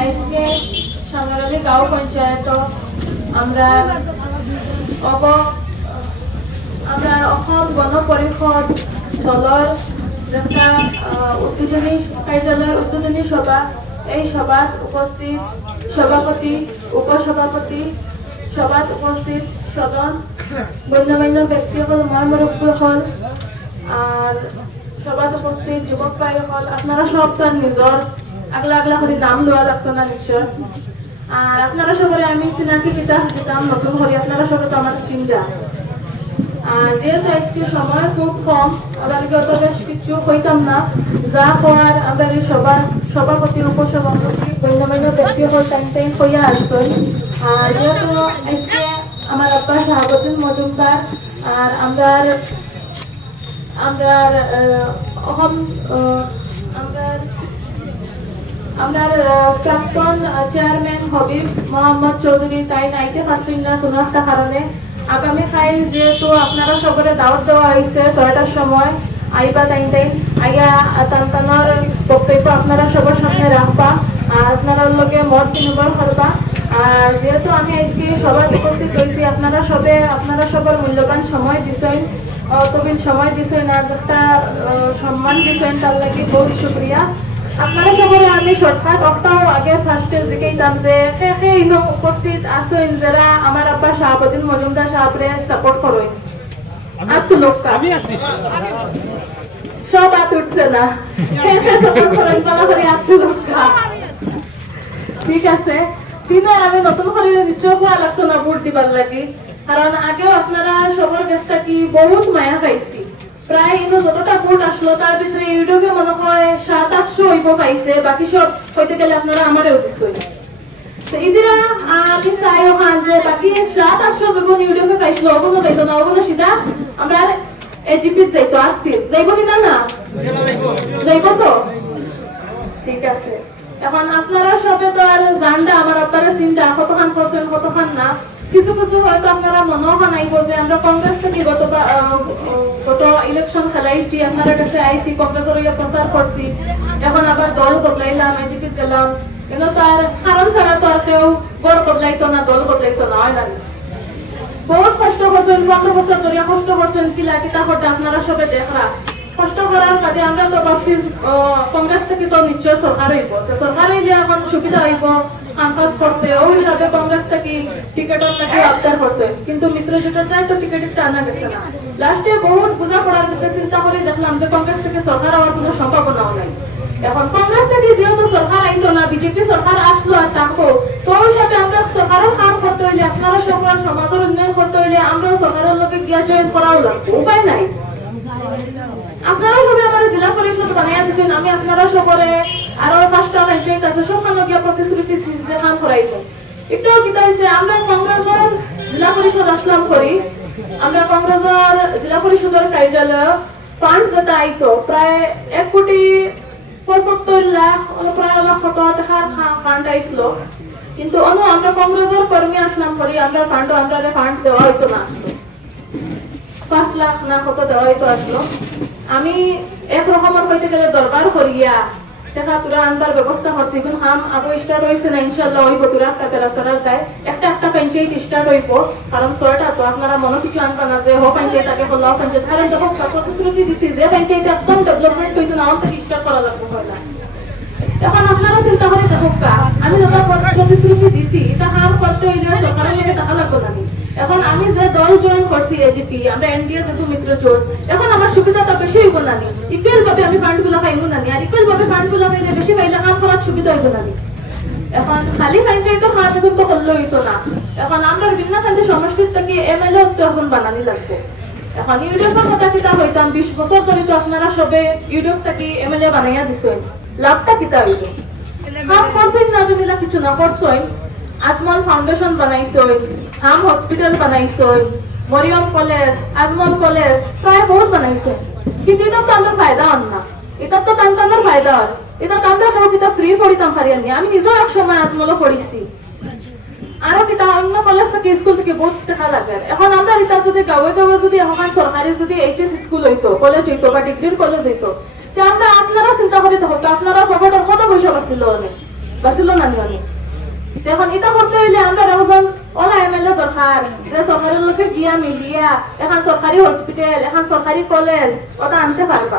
আজকে সামরালি গাঁও পঞ্চায়েত আমরা অসম গণ পৰিষদ দলৰ একটা উদ্বোধনী কাৰ্যালয়ৰ উদ্বোধনী সভা, এই সভাত উপস্থিত সভাপতি, উপসভাপতি, সভাত উপস্থিত সদন, গণ্যমান্য ব্যক্তিসকল, মুৰব্বীসকল আর সভাত উপস্থিত যুবক ভাইসকল, আপনারা সব তার নিজর আগলা করে নাম লওয়া লাগতো না নিশ্চয়। আর আপনারা সবাই আমি চিনাকি কিতাব দিতাম নতুন করে, আপনারা সবাই তো আমার চিন্তা। আর যেহেতু আজকে সময় খুব কম, ওদেরকে অত বেশ কিছু হইতাম না, যা হওয়ার আমরা এই সভাপতি, উপসভাপতি, গণ্যমান্য ব্যক্তিসকল টাইম হইয়া আসবেন। আর যেহেতু আজকে আমার আব্বা শাহাবুদ্দিন মজুমদার আর আমরা প্রাক্তন চেয়ারম্যান হবিব মোহাম্মদ চৌধুরী তাই নাইতে পারছেন না কোনো একটা কারণে। আগামীকাল যেহেতু আপনারা সবারে দাওয়াত দেওয়া হয়েছে 6টার সময়, আইবা টাইম আইয়া তার বক্তব্য আপনারা সবার সামনে রাখবা আর আপনারা লোকে মত বিনিময় করবা। আর যেহেতু আমি আজকে সবার উপস্থিত হয়েছি, আপনারা সবার মূল্যবান সময় দিচ্ছেন, তবিল সময় দিচ্ছেন আর একটা সম্মান দিচ্ছেন, তার লাগে বহুত শুক্রিয়া। আপনারা সবাই আমি শর্টকাট একটাও আগে ফার্স্টের দিকেই দাম যে উপস্থিত আছেন যারা আমার আব্বা শাহাবুদ্দিন মজুমদার সাহেবরে সাপোর্ট করেন। আচ্ছা লোক সব হাত উঠছে না, সাপোর্ট করেন বলা করে আচ্ছা লোক। ঠিক আছে, দিনে আমি নতুন করে নিশ্চয় ভালো লাগতো না ভোট দিবার লাগি, কারণ আগেও আপনারা সবার কাছটা কি বহুত মায়া পাইছি। প্রায় যতটা ভোট আসলো তার ভিতরে ইউটিউবে মনে হয় 700-800 হইব পাইছে, বাকি সব হইতে গেলে আপনারা আমারও দিচ্ছেন। তো ইদিরা আমি চাইও যে বাকি 700-800 যখন ইউটিউবে পাইছিল অগুনো যাইতো না, অগুনো সিধা আমরা এজিপিত যাইতো, আর্থিক যাইব কিনা না যাইব তো? ঠিক আছে, এখন আপনারা সবে তো আর জানডা আমার আপনারা চিন্তা কতখান করছেন কতখান না। কিছু কিছু হয়তো আপনারা মনেও হানাইব যে আমরা কংগ্রেস থেকে গত ইলেকশন খেলাইছি, আপনারা কাছে আইছি, কংগ্রেসের প্রচার করছি, এখন আবার দল বদলাইলাম, এজিপিত গেলাম, কিন্তু তার কারণ ছাড়া তো আর কেউ গড় বদলাইতো না, দল বদলাইতো না, হয় না? বহুত কষ্ট করছেন, 15 বছর ধরে কষ্ট করছেন, কিলা কিতা করতে আপনারা সবে দেখরা কষ্ট করার কাজে আমরা তো ভাবছি কংগ্রেস থেকে তো নিশ্চয় সরকার হইব, তো সরকার হইলে এখন সুবিধা হইব কাজ করতে, ওই হিসাবে কংগ্রেস থেকে টিকেটের নাকি আবদার করছে, কিন্তু মিত্র জোটের চাই তো টিকেট টানা গেছে না। লাস্টে বহুত বোঝা পড়ার দিকে চিন্তা করে দেখলাম যে কংগ্রেস থেকে সরকার হওয়ার কোনো সম্ভাবনাও নাই। এখন কংগ্রেস থেকে যেহেতু সরকার আইতো না, বিজেপি সরকার আসলো আর থাকবো, তো ওই সাথে আমরা সরকারের কাম করতে হইলে, আপনারা সরকার সমাজের উন্নয়ন করতে হইলে আমরা সরকারের লোকে গিয়া জয়েন করাও লাগবে, উপায় নাই। আপনারা সবাই আমার জেলা পরিষদ বানাইয়া দিচ্ছেন, আমি আপনারা সবরে আরো 5টা মানুষের কাছে সবখানে গিয়া প্রতিশ্রুতি দেখান করাইব। একটাও কিতা হয়েছে, আমরা কংগ্রেসের জেলা পরিষদ আসলাম করি, আমরা কংগ্রেসের জেলা পরিষদের কার্যালয় ফান্ড যেটা আইতো প্রায় 1,75,00,000 প্রায় 1,00,000 টাকার ফান্ড আইসলো, কিন্তু আমরা কংগ্রেসের কর্মী আসলাম করি, আমরা ফান্ড দেওয়া হইতো না, আসলো 5 লাখ না কত দেওয়া হইতো আসলো। আমি একরকমের হইতে গেলে দরবার করিয়া টাকা তুরা আনবার ব্যবস্থা করছি, কিন্তু হাম আরো স্টার্ট হয়েছে না, ইনশাল্লাহ হইব তুরা তেরাসরার গায়ে একটা পঞ্চায়েত স্টার্ট হইব, কারণ 6টা তো আপনারা মনে কিছু আনবা না যে হো পঞ্চায়েত আগে হল পঞ্চায়েত, কারণ যখন প্রতিশ্রুতি দিচ্ছি যে পঞ্চায়েত একদম ডেভেলপমেন্ট হয়েছে না, আমার থেকে স্টার্ট করা লাগবে হয় না। এখন আপনারা চিন্তা করে দেখো আমি যত প্রতিশ্রুতি দিছি এটা হাম করতে হইলে সরকারের লোকে টাকা লাগবে না। এখন আমি যে দল জয়েন করছি এজিপি, আমরা এনডিএ যেহেতু মিত্র জোট, এখন আমার সুবিধাটা বেশি হইব না, ইকুয়াল ভাবে আমি ফান্ড গুলা পাইব না, আর ইকুয়াল ভাবে ফান্ড গুলা পাইলে বেশি পাইলে কাম করার সুবিধা হইব না। এখন খালি পঞ্চায়েতের হাত কিন্তু করলে হইতো না, এখন আমরা বিভিন্ন খান্তি সমষ্টির থেকে এমএলএ তখন বানানি লাগবে। এখন ইউটিউবের কথা কিতা হইতাম 20 বছর ধরে তো আপনারা সবে ইউটিউব থেকে এমএলএ বানাইয়া দিছেন, লাভটা কিতা হইল? কাম করছেন না যদি কিছু না করছেন, আজমল ফাউন্ডেশন বানাইছেন, হাম হসপিটাল বানাইছেন, মরিয়ম কলেজ, আজমল কলেজ, প্রায় বহুত বানাইছেন, কিন্তু এটা তো আমরা ফায়দা হন না, এটা তো তান্তানোর ফায়দা হন, এটা তো আমরা কেউ কিতা ফ্রি পড়িতাম পারি আমি, আমি নিজেও এক সময় আজমলও পড়িছি, আরো কিতা অন্য কলেজ থেকে স্কুল থেকে বহুত টাকা লাগে। এখন আমরা এটা যদি গাঁৱে গাঁৱে যদি এখন সরকারি যদি এইচএস স্কুল হইতো, কলেজ হইতো বা ডিগ্রির কলেজ হইতো, আমরা আপনারা চিন্তা করে দেখো আপনারা পকেটের কত পয়সা পাচ্ছিল অনেক, বাঁচিল না নিয়নি এখন এটা করতে হইলে আমরা এখন ওলা এমএলএ দরকার যে সরকারের লোকে গিয়া মিলিয়া এখন সরকারি হসপিটাল এখন সরকারি কলেজ ওটা আনতে পারবা